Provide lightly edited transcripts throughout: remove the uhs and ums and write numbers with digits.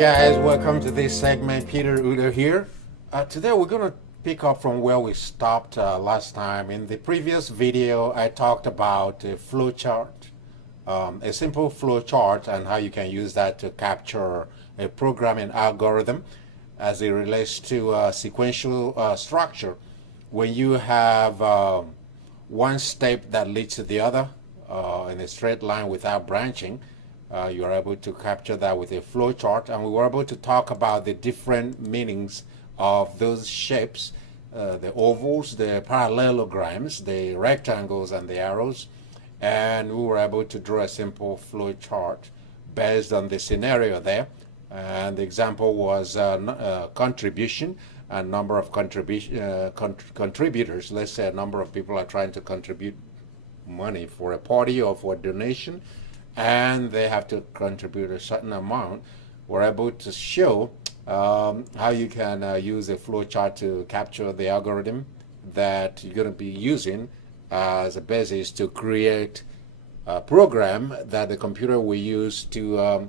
guys, welcome to this segment. Peter Udo here. Today we're going to pick up from where we stopped last time. In the previous video I talked about a flow chart, a simple flow chart, and how you can use that to capture a programming algorithm as it relates to sequential structure. When you have one step that leads to the other in a straight line without branching, you're able to capture that with a flow chart, and we were able to talk about the different meanings of those shapes, the ovals, the parallelograms, the rectangles, and the arrows, and we were able to draw a simple flow chart based on the scenario there. And the example was contribution, a number of contributors. Let's say a number of people are trying to contribute money for a party or for a donation, and they have to contribute a certain amount. We're able to show how you can use a flow chart to capture the algorithm that you're going to be using as a basis to create a program that the computer will use to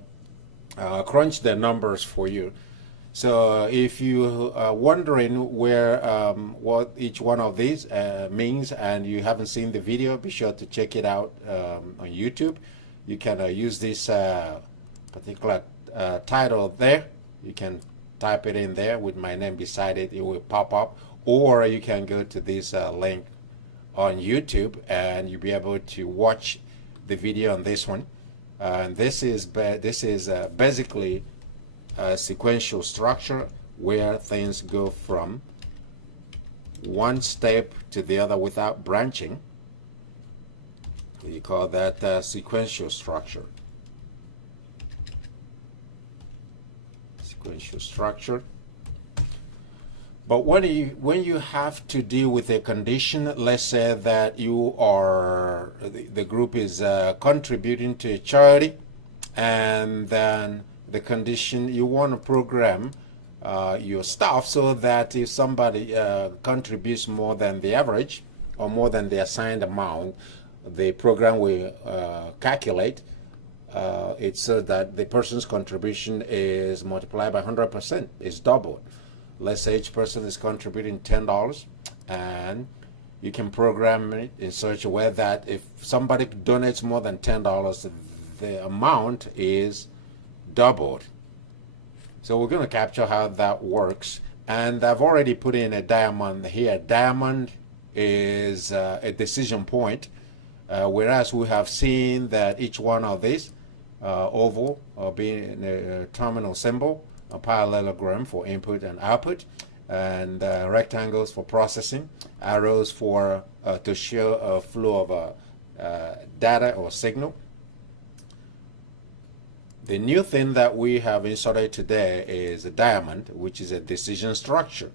crunch the numbers for you. So if you are wondering where what each one of these means and you haven't seen the video, be sure to check it out on YouTube. You can use this particular title there. You can type it in there with my name beside it. It will pop up, or you can go to this link on YouTube and you'll be able to watch the video on this one. And this is basically a sequential structure where things go from one step to the other without branching. You call that sequential structure. Sequential structure. But when you have to deal with a condition, let's say that you are the group is contributing to a charity, and then the condition, you want to program your staff so that if somebody contributes more than the average or more than the assigned amount, the program will calculate it so that the person's contribution is multiplied by 100%, is doubled. Let's say each person is contributing $10, and you can program it in such a way that if somebody donates more than $10, the amount is doubled. So we're going to capture how that works, and I've already put in a diamond here. Diamond is a decision point, whereas we have seen that each one of these oval being a terminal symbol, a parallelogram for input and output, and rectangles for processing, arrows for to show a flow of data or signal. The new thing that we have inserted today is a diamond, which is a decision structure.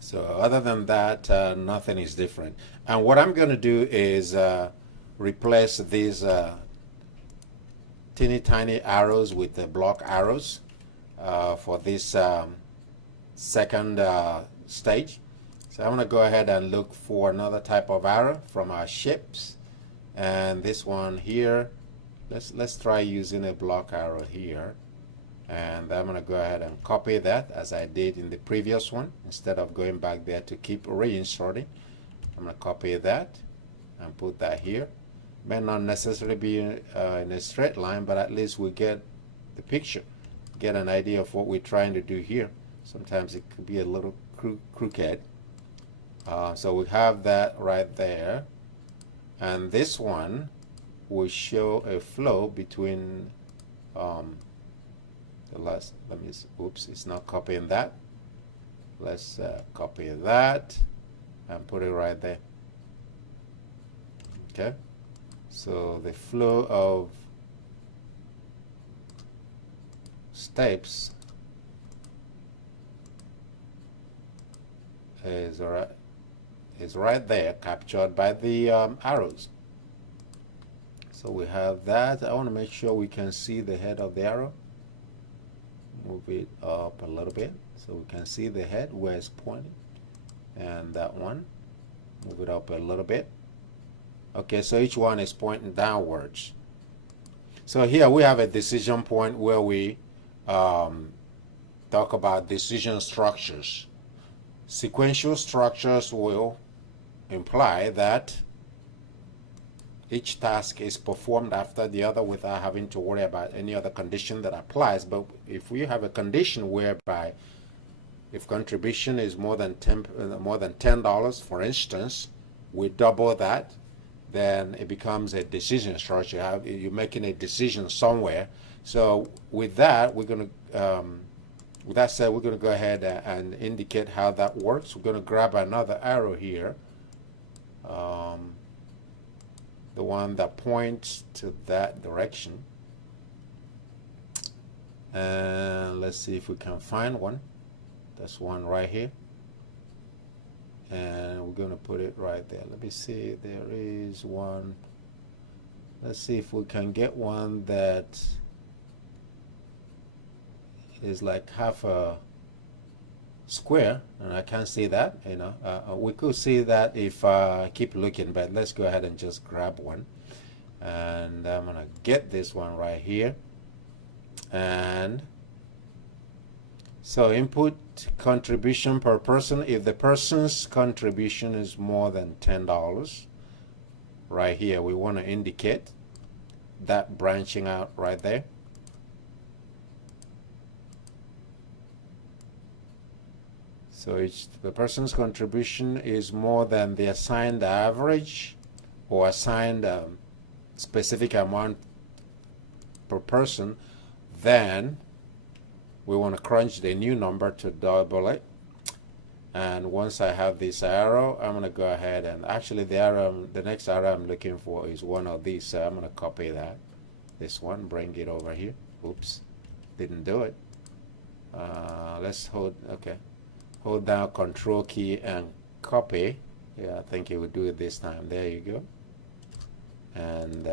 So other than that, nothing is different. And what I'm going to do is replace these teeny tiny arrows with the block arrows for this second stage. So I'm going to go ahead and look for another type of arrow from our shapes, and this one here, let's try using a block arrow here, and I'm going to go ahead and copy that as I did in the previous one. Instead of going back there to keep reinserting, I'm going to copy that and put that here. May not necessarily be in a straight line, but at least we get the picture, get an idea of what we're trying to do here. Sometimes it could be a little crooked. So we have that right there, and this one will show a flow between the last, oops, it's not copying that. Let's copy that and put it right there. Okay, so the flow of steps is right there, captured by the arrows. So we have that. I want to make sure we can see the head of the arrow. Move it up a little bit so we can see the head where it's pointing, and that one, move it up a little bit. Okay, so each one is pointing downwards. So here we have a decision point where we talk about decision structures. Sequential structures will imply that each task is performed after the other without having to worry about any other condition that applies. But if we have a condition whereby if contribution is more than $10, for instance, we double that, then it becomes a decision structure. You're making a decision somewhere. So with that, we're going to with that said, we're going to go ahead and indicate how that works. We're going to grab another arrow here, the one that points to that direction. And let's see if we can find one. That's one right here. And we're going to put it right there. Let me see. There is one. Let's see if we can get one that is like half a square, and I can't see that. We could see that if I keep looking, but let's go ahead and just grab one. And I'm going to get this one right here. And so input contribution per person, if the person's contribution is more than $10, right here, we want to indicate that branching out right there. So the person's contribution is more than the assigned average or assigned specific amount per person, then we want to crunch the new number to double it. And once I have this arrow, I'm going to go ahead and actually the next arrow I'm looking for is one of these. So I'm going to copy this one, bring it over here. Oops, didn't do it. Let's hold down Control key and copy. Yeah, I think it would do it this time. There you go. And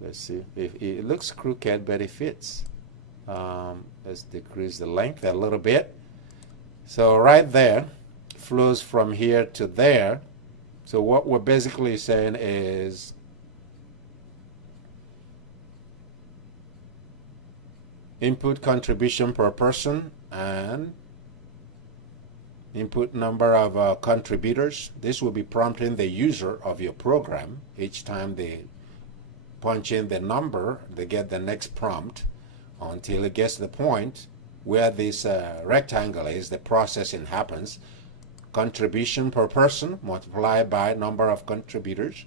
let's see. It looks crooked, but it fits. Let's decrease the length a little bit. So right there flows from here to there. So what we're basically saying is input contribution per person and input number of contributors. This will be prompting the user of your program. Each time they punch in the number, they get the next prompt until it gets to the point where this rectangle is, the processing happens. Contribution per person multiplied by number of contributors,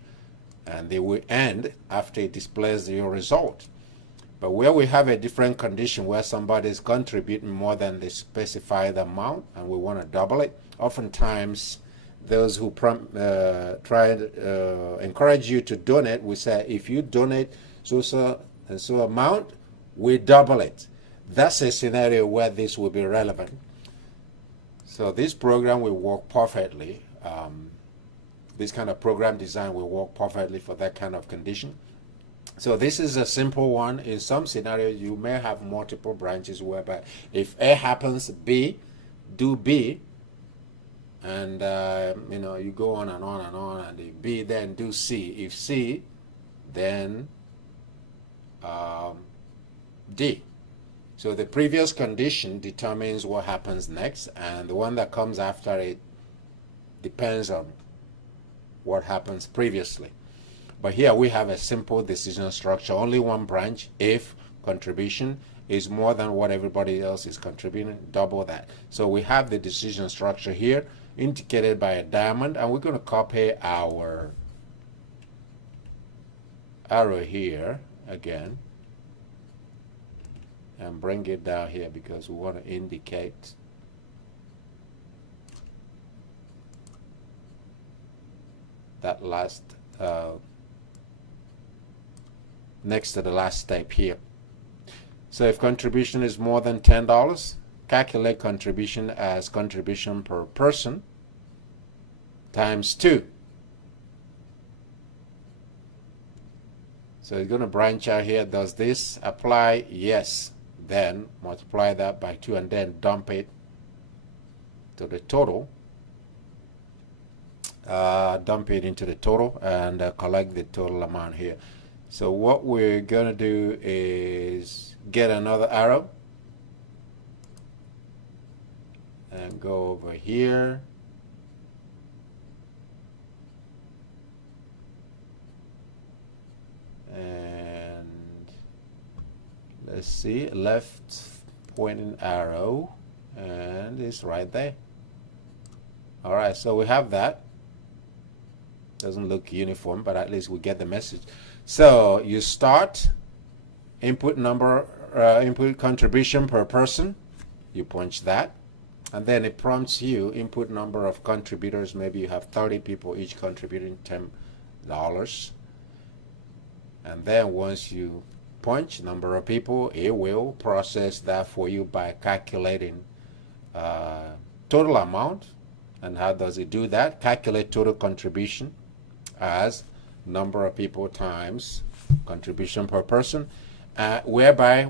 and they will end after it displays your result. But where we have a different condition where somebody is contributing more than the specified amount and we want to double it, oftentimes those who encourage you to donate, we say if you donate so and so amount, we double it. That's a scenario where this will be relevant. So this program will work perfectly. This kind of program design will work perfectly for that kind of condition. So this is a simple one. In some scenarios, you may have multiple branches whereby if A happens, B, do B, and you go on and on and on, and if B, then do C. If C, then D. So the previous condition determines what happens next, and the one that comes after it depends on what happens previously. But here we have a simple decision structure, only one branch. If contribution is more than what everybody else is contributing, double that. So we have the decision structure here indicated by a diamond, and we're going to copy our arrow here again and bring it down here because we want to indicate that last next to the last step here. So if contribution is more than $10, calculate contribution as contribution per person times 2. So it's going to branch out here. Does this apply? Yes. Then multiply that by 2 and then dump it to the total. Dump it into the total and collect the total amount here. So what we're gonna do is get another arrow and go over here. And let's see, left pointing arrow, and it's right there. All right, so we have that. Doesn't look uniform, but at least we get the message. So you start input number, input contribution per person. You punch that, and then it prompts you input number of contributors. Maybe you have 30 people, each contributing $10. And then once you punch number of people, it will process that for you by calculating total amount. And how does it do that? Calculate total contribution as number of people times contribution per person, whereby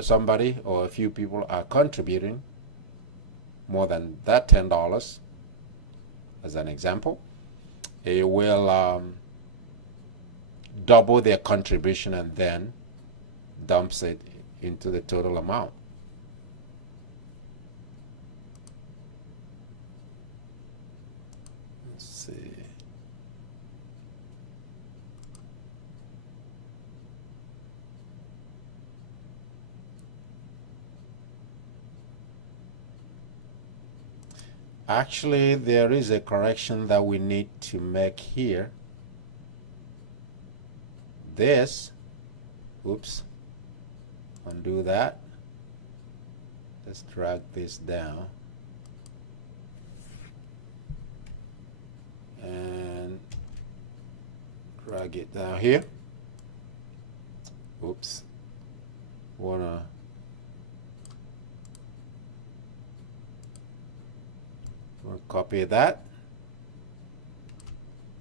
somebody or a few people are contributing more than that $10. As an example, it will double their contribution and then dumps it into the total amount. Let's see. Actually, there is a correction that we need to make here. This, oops, undo that. Let's drag this down and drag it down here. Oops, we'll copy that,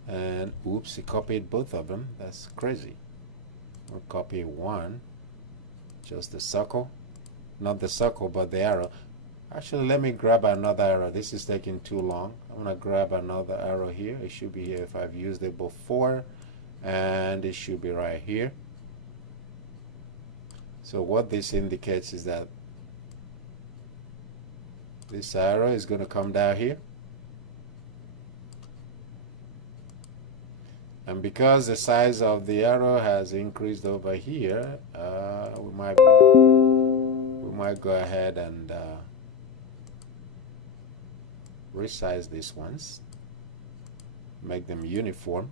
and oops, it copied both of them. That's crazy. We'll copy one, just the circle, not the circle but the arrow. Actually, let me grab another arrow. This is taking too long. I'm gonna grab another arrow here. It should be here if I've used it before, and it should be right here. So what this indicates is that this arrow is going to come down here, and because the size of the arrow has increased over here, we might go ahead and resize these ones, make them uniform.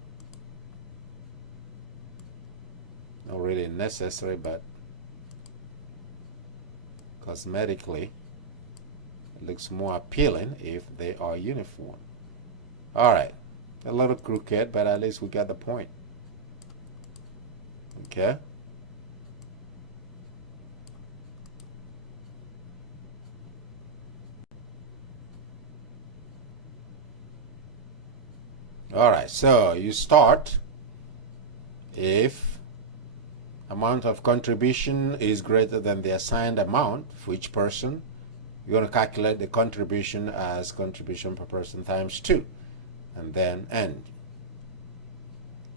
Not really necessary, but cosmetically it looks more appealing if they are uniform. All right, a little crooked, but at least we got the point. Okay. All right, so you start if amount of contribution is greater than the assigned amount for each person. You're going to calculate the contribution as contribution per person times 2, and then end.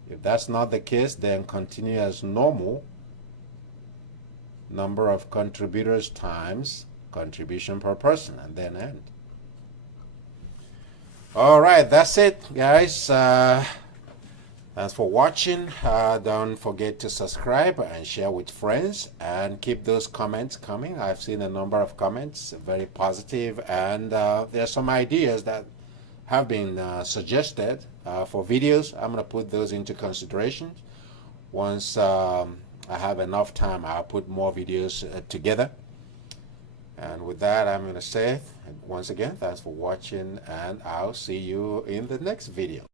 If that's not the case, then continue as normal, number of contributors times contribution per person, and then end. All right, that's it, guys. Thanks for watching. Don't forget to subscribe and share with friends, and keep those comments coming. I've seen a number of comments, very positive, and there are some ideas that have been suggested for videos. I'm going to put those into consideration. Once I have enough time, I'll put more videos together. And with that, I'm going to say once again, thanks for watching, and I'll see you in the next video.